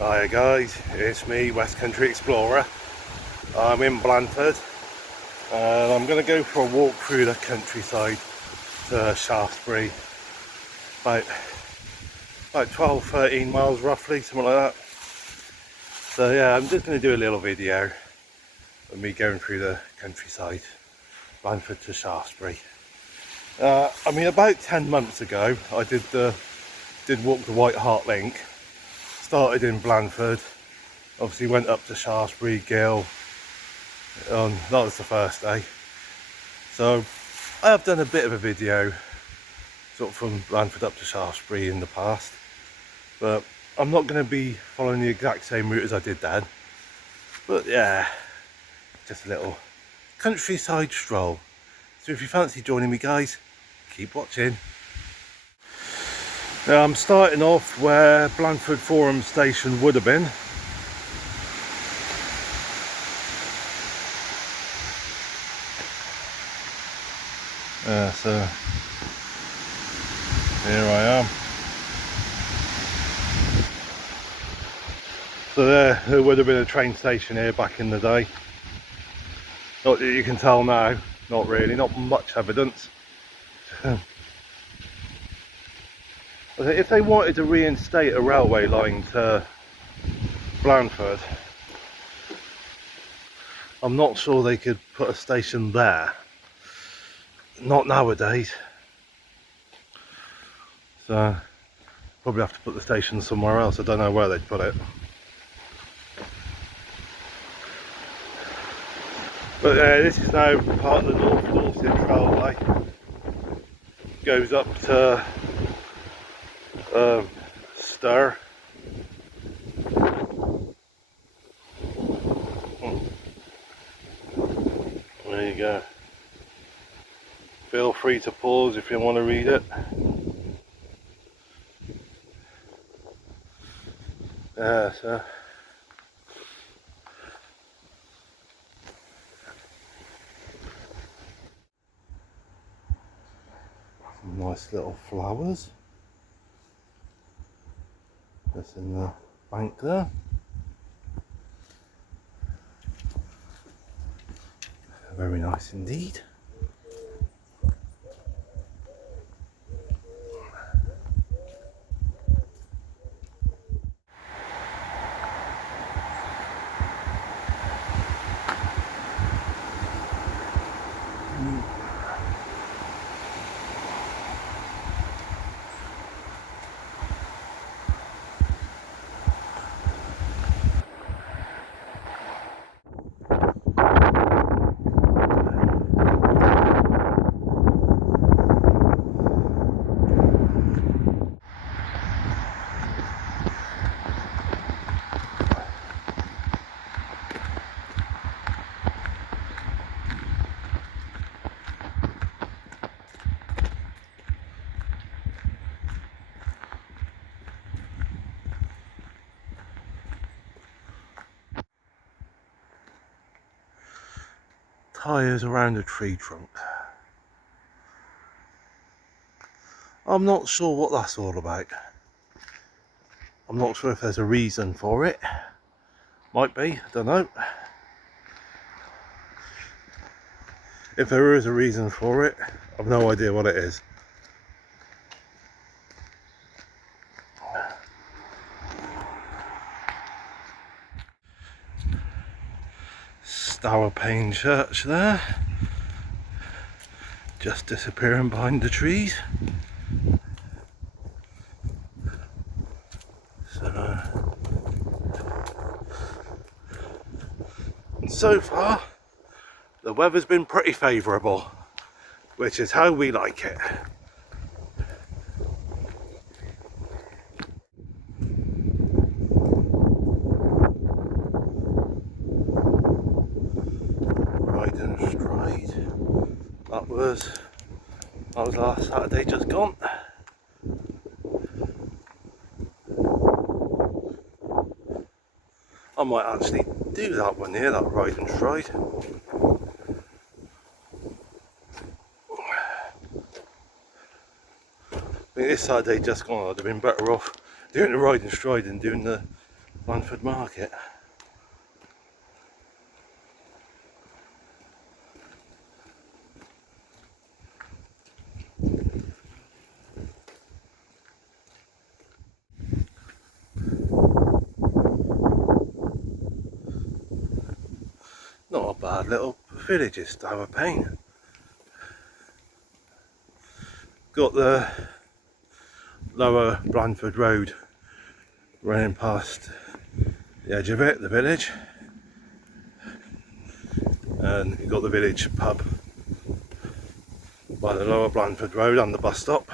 Hi guys, it's me, West Country Explorer. I'm in Blandford and I'm going to go for a walk through the countryside to Shaftesbury. About 12-13 miles roughly, something like that. So yeah, I'm just going to do a little video of me going through the countryside, Blandford to Shaftesbury. About 10 months ago I did walk the White Hart Link. Started in Blandford, obviously went up to Shaftesbury, Gill. That was the first day. So I have done a bit of a video sort of from Blandford up to Shaftesbury in the past, but I'm not going to be following the exact same route as I did then. But yeah, just a little countryside stroll. So if you fancy joining me guys, keep watching. Now I'm starting off where Blandford Forum Station would have been. So here I am. So there would have been a train station here back in the day. Not that you can tell now, not really, not much evidence. If they wanted to reinstate a railway line to Blandford, I'm not sure they could put a station there. Not nowadays. So probably have to put the station somewhere else. I don't know where they'd put it. But this is now part of the North Dorset Railway. Goes up to Stir. There you go. Feel free to pause if you want to read it. So some nice little flowers. That's in the bank there. Very nice indeed. Tyres around a tree trunk. I'm not sure what that's all about. I'm not sure if there's a reason for it. Might be, I don't know. If there is a reason for it, I've no idea what it is. Stourpane Church there, just disappearing behind the trees. So far the weather's been pretty favourable, which is how we like it. Ride and Stride. That was last Saturday just gone. I might actually do that one here, that Ride and Stride. I think this Saturday just gone, I'd have been better off doing the Ride and Stride than doing the Blandford Market. Not a bad little village, is Pain. Got the lower Blandford Road running past the edge of it, the village, and you've got the village pub by the lower Blandford Road and the bus stop.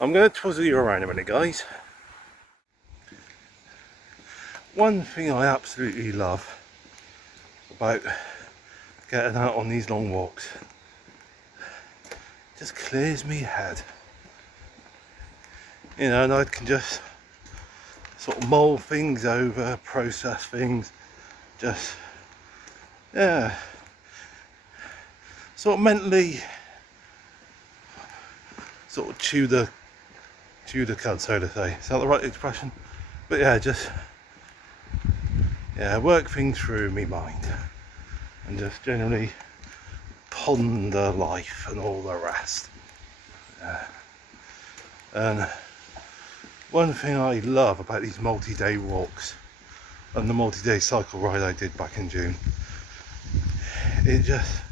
I'm going to twizzle you around a minute, guys. One thing I absolutely love about getting out on these long walks, just clears me head, you know, and I can just sort of mull things over, process things, just, yeah, sort of mentally sort of chew the cud, so to say. Is that the right expression? But yeah, just, yeah, work things through me mind and just generally ponder life and all the rest. And one thing I love about these multi-day walks and the multi-day cycle ride I did back in June, it just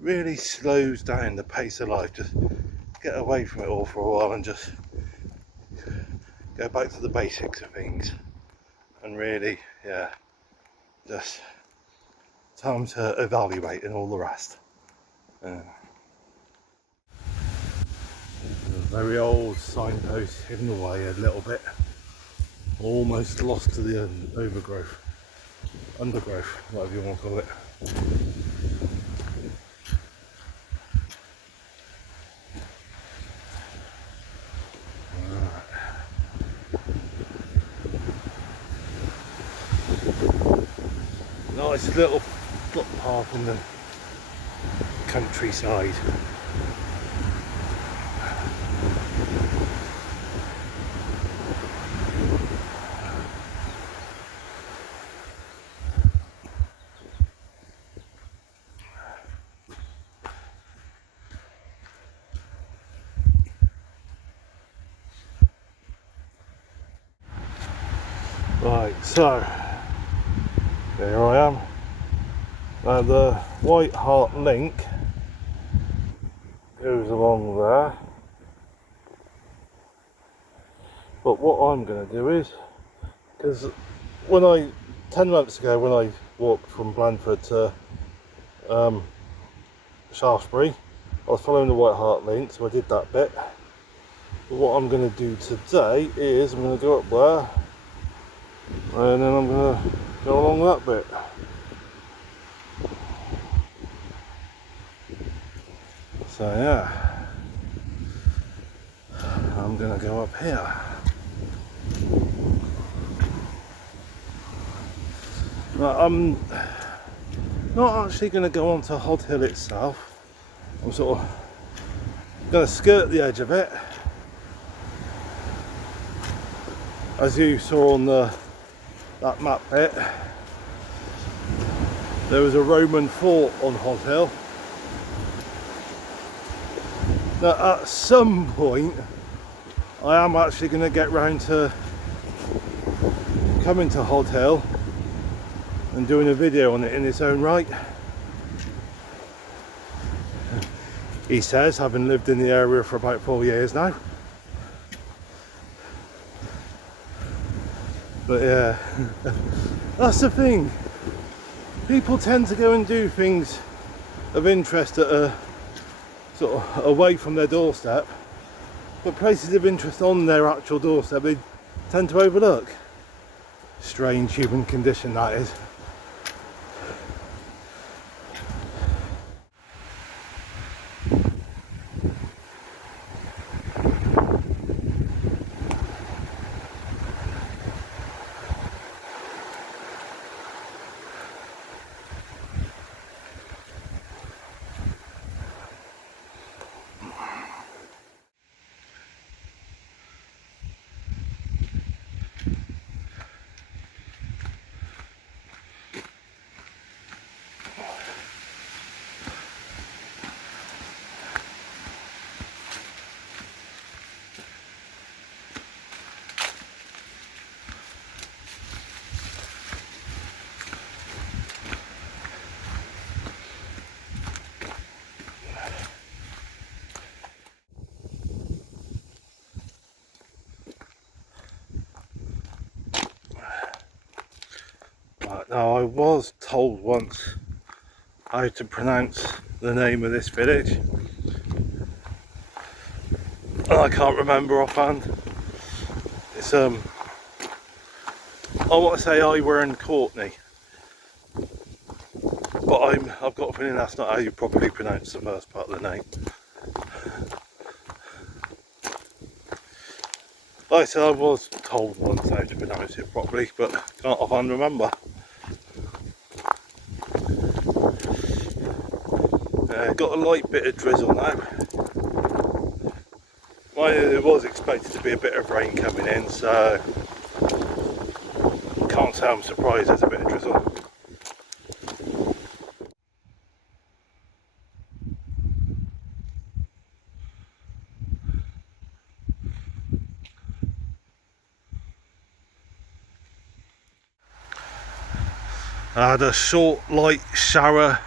really slows down the pace of life. Just get away from it all for a while and just go back to the basics of things, and really, yeah, just time to evaluate and all the rest. A very old signpost hidden away a little bit, almost lost to the undergrowth, whatever you want to call it. Nice little footpath in the countryside. Right, so here I am. Now the White Hart link goes along there, but what I'm going to do is, because 10 months ago when I walked from Blandford to Shaftesbury, I was following the White Hart link, so I did that bit. But what I'm going to do today is I'm going to go up there and then I'm going to go along that bit. So yeah, I'm going to go up here. Now, I'm not actually going to go onto Hod Hill itself. I'm sort of going to skirt the edge of it. As you saw on that map bit, there was a Roman fort on Hod Hill. Now at some point I am actually going to get round to coming to Hod Hill and doing a video on it in its own right. He says, having lived in the area for about 4 years now. But yeah, that's the thing. People tend to go and do things of interest that are sort of away from their doorstep, but places of interest on their actual doorstep they tend to overlook. Strange human condition, that is. Now, I was told once how to pronounce the name of this village, and I can't remember offhand. It's I want to say Iwer Courtney, but I've got a feeling that's not how you probably pronounce the first part of the name. Like I said, I was told once how to pronounce it properly, but can't offhand remember. Got a light bit of drizzle now. It was expected to be a bit of rain coming in, so can't say I'm surprised there's a bit of drizzle. I had a short light shower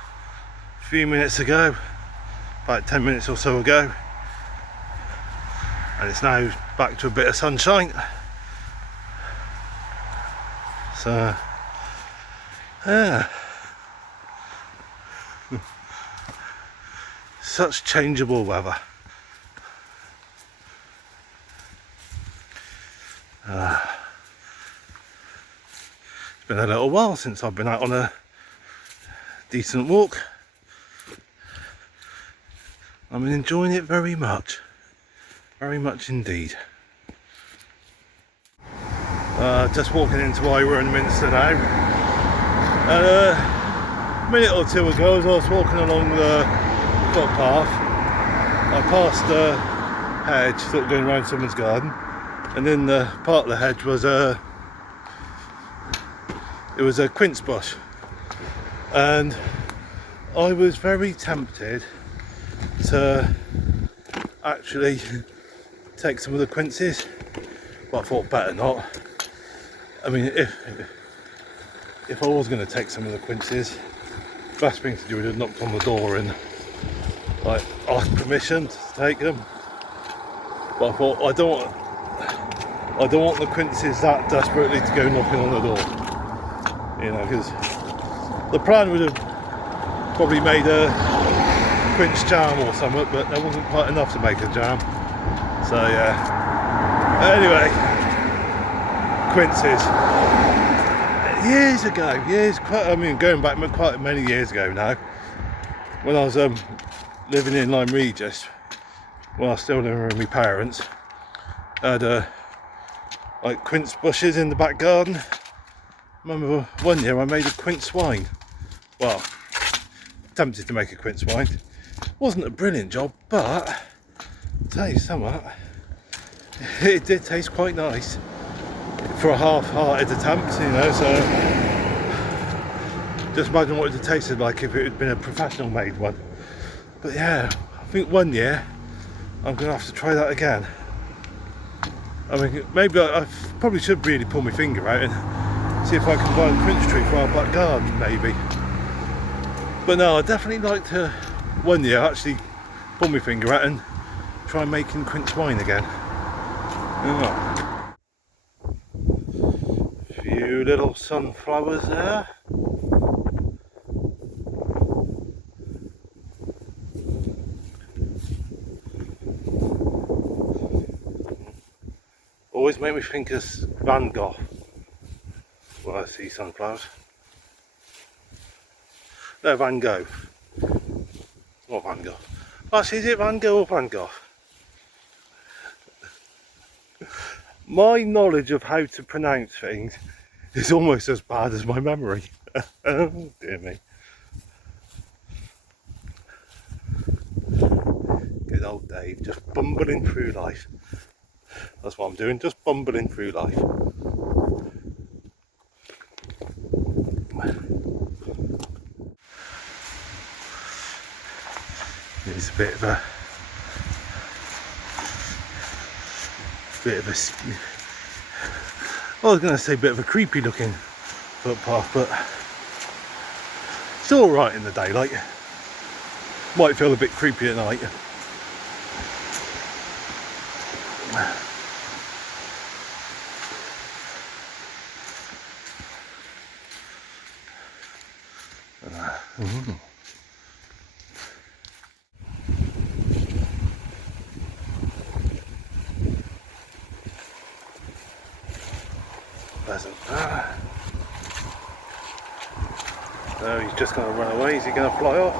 a few minutes ago, about 10 minutes or so ago, and it's now back to a bit of sunshine. So yeah, such changeable weather. It's been a little while since I've been out on a decent walk. I'm enjoying it very much indeed. Just walking into Iwer and Minster now, and a minute or two ago, as I was walking along the footpath, I passed a hedge sort of going around someone's garden, and in the part of the hedge was a quince bush, and I was very tempted to actually take some of the quinces, but I thought better not. I mean, if I was going to take some of the quinces, the best thing to do would have knocked on the door and like asked permission to take them. But I thought I don't want the quinces that desperately to go knocking on the door, you know, because the plan would have probably made a quince jam or something, but there wasn't quite enough to make a jam. So yeah. Anyway, quinces. Years ago, going back quite many years ago now, when I was living in Lyme Regis, when I was still living with my parents, I had like quince bushes in the back garden. I remember one year I made a quince wine. Well, attempted to make a quince wine. Wasn't a brilliant job, but I'll tell you something, it did taste quite nice for a half-hearted attempt, you know. So just imagine what it would have tasted like if it had been a professional made one. But yeah, I think one year I'm gonna have to try that again. I mean, maybe I probably should really pull my finger out and see if I can buy a quince tree for our back garden, maybe. But no, I'd definitely like to one year actually pull my finger out and try making quince wine again. Oh. Few little sunflowers there. Always make me think of Van Gogh when I see sunflowers. No, Van Gogh. Not Van Gogh. Actually, is it Van Gogh or Van Gogh? My knowledge of how to pronounce things is almost as bad as my memory. Oh dear me. Good old Dave, just bumbling through life. That's what I'm doing, just bumbling through life. It's a bit of a I was going to say a bit of a creepy looking footpath, but it's alright in the daylight. Might feel a bit creepy at night. Mm. Pheasant. No, he's just going to run away. Is he going to fly off?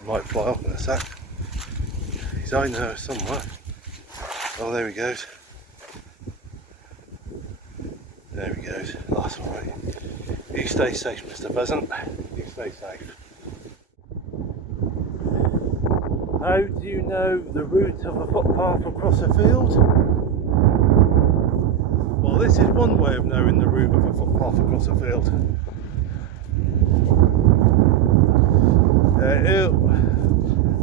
He might fly off in a sec. He's in there somewhere. Oh, there he goes. There he goes. That's alright. You stay safe, Mr. Pheasant. You stay safe. How do you know the route of a footpath across a field? Well, this is one way of knowing the route of a footpath across a field.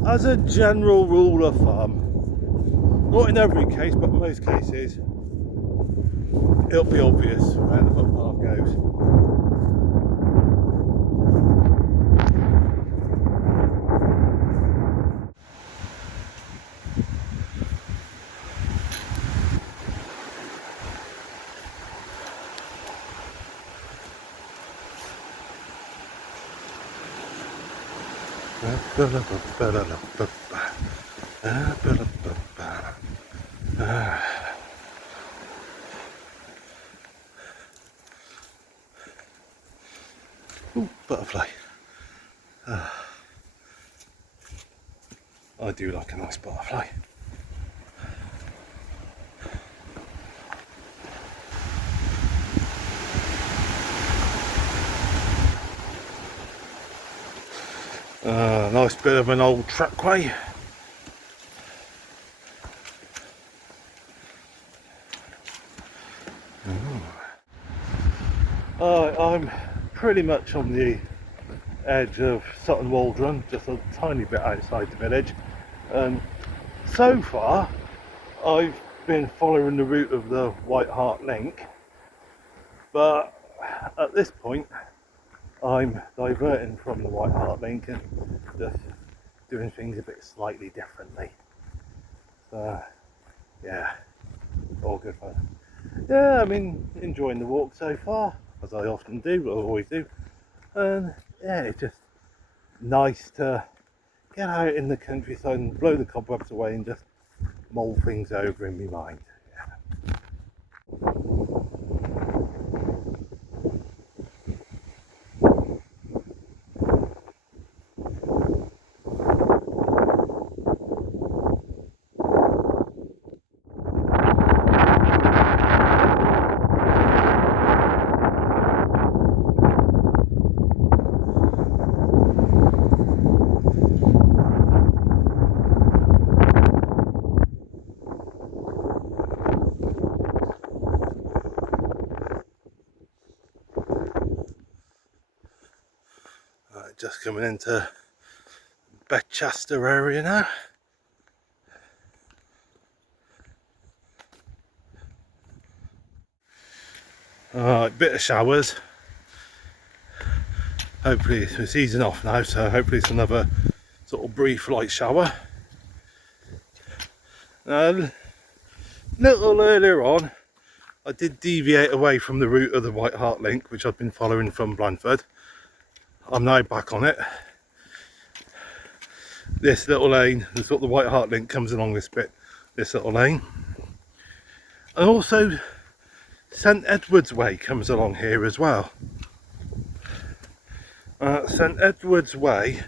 As a general rule of thumb, not in every case, but most cases, it'll be obvious where the footpath goes. Ooh, butterfly. I do like a nice butterfly. Nice bit of an old trackway. I'm pretty much on the edge of Sutton Waldron, just a tiny bit outside the village. So far I've been following the route of the White Hart Link, but at this point I'm diverting from the White Hart Link and just doing things a bit slightly differently. So yeah, all good fun. Yeah, I mean, enjoying the walk so far, as I often do, I always do. And yeah, it's just nice to get out in the countryside and blow the cobwebs away and just mull things over in my mind. Just coming into Bedchester area now. Alright, bit of showers. Hopefully it's easing off now, so hopefully it's another sort of brief light shower. A little earlier on I did deviate away from the route of the White Hart Link, which I've been following from Blandford. I'm now back on it. This little lane, the sort of the White Hart Link comes along this bit, this little lane. And also St Edward's Way comes along here as well. St Edward's Way,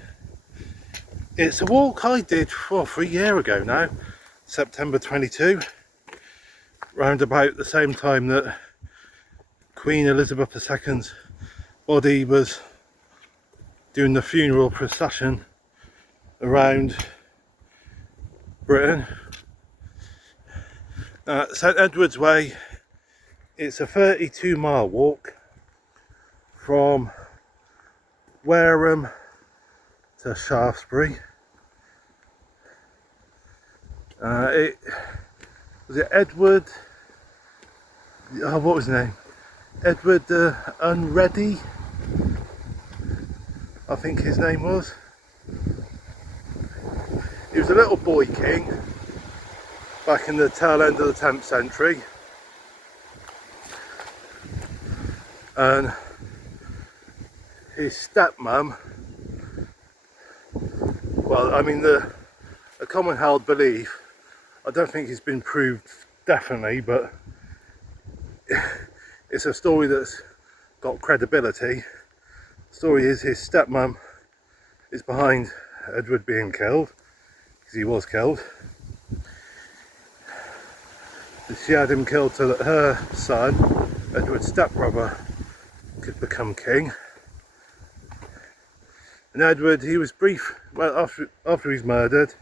it's a walk I did for 3 years ago now, September 22, round about the same time that Queen Elizabeth II's body was doing the funeral procession around Britain. St Edward's Way, it's a 32-mile walk from Wareham to Shaftesbury. Was it Edward? Oh, what was his name? Edward Unready, I think his name was. He was a little boy king back in the tail end of the 10th century, and his stepmom, well, I mean, a common held belief, I don't think it's been proved definitely, but it's a story that's got credibility. The story is his stepmom is behind Edward being killed, because he was killed. She had him killed so that her son, Edward's stepbrother, could become king. And Edward, he was well, after he's murdered,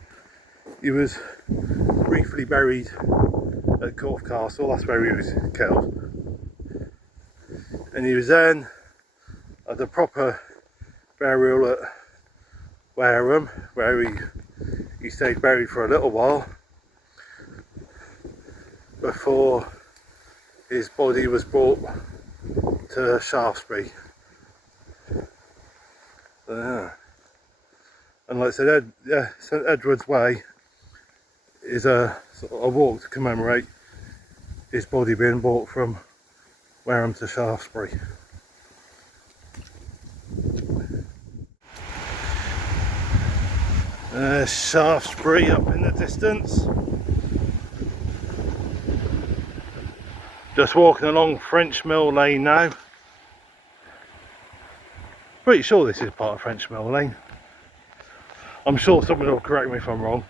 he was briefly buried at Corfe Castle. That's where he was killed. And he was then at the proper burial at Wareham, where he stayed buried for a little while before his body was brought to Shaftesbury. And like I said, St Edward's Way is a sort of a walk to commemorate his body being brought from Wareham to Shaftesbury. Shaftesbury up in the distance. Just walking along French Mill Lane now. Pretty sure this is part of French Mill Lane. I'm sure someone will correct me if I'm wrong.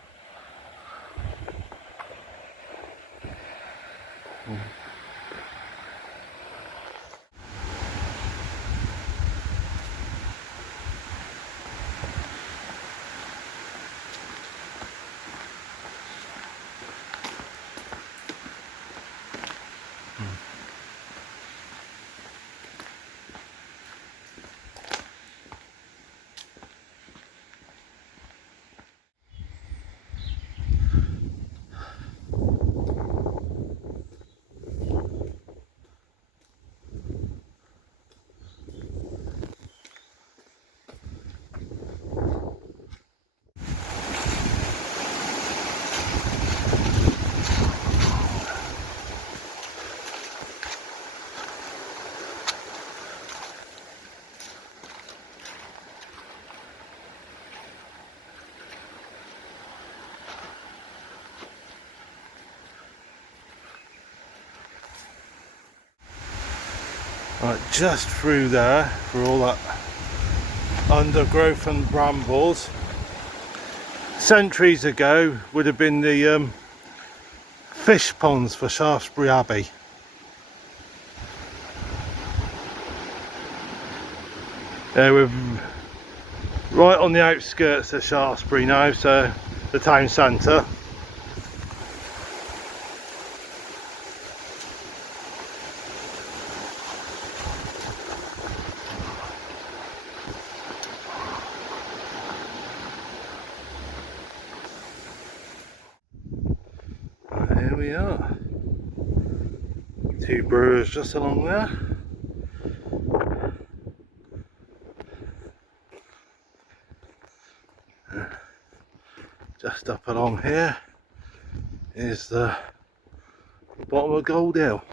Right, just through there, for all that undergrowth and brambles, centuries ago would have been the fish ponds for Shaftesbury Abbey. We're right on the outskirts of Shaftesbury now, so the town centre. Here we are. Two brewers just along there. Just up along here is the bottom of Gold Hill.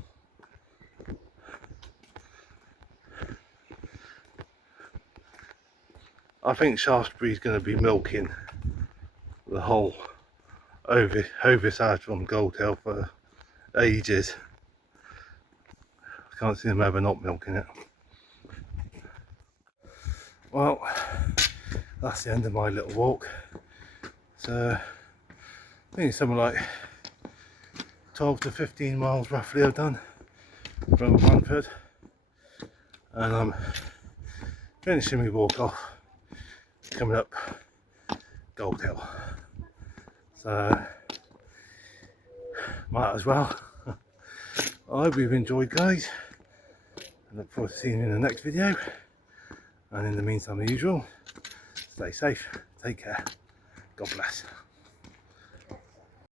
I think Shaftesbury's going to be milking the whole Hovis from Gold Hill for ages. I can't see them ever not milking it. Well, that's the end of my little walk. So I think it's something like 12 to 15 miles roughly I've done from Blandford, and I'm finishing my walk off coming up Gold Hill. So might as well. I hope you've enjoyed, guys. I look forward to seeing you in the next video, and in the meantime, as usual, stay safe, take care, God bless.